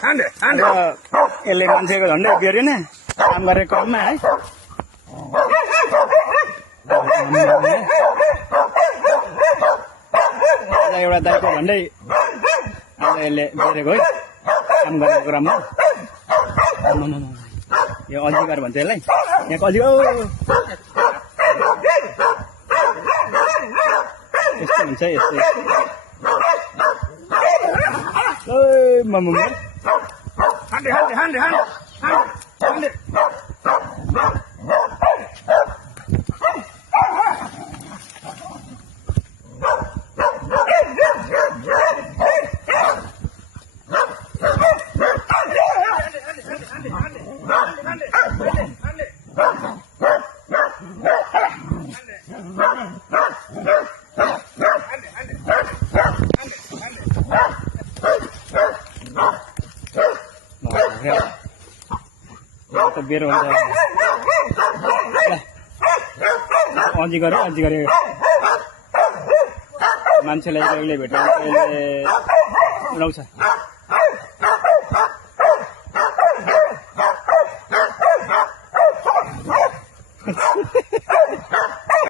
यसले मान्छेको झन्डै बेहोऱ्यो नि काम गरेको क्रममा है। एउटा दाइको झन्डै यसले बेहोरेको है काम गरेको क्रममा। यो अजिकार भन्छ यसलाई, यहाँको अजिकार यस्तो हुन्छ यस्तै। बेर हुन्छ अजिगर अजिगर मान्छेलाई कहिले भेट्यो कहिले उडाउँछ।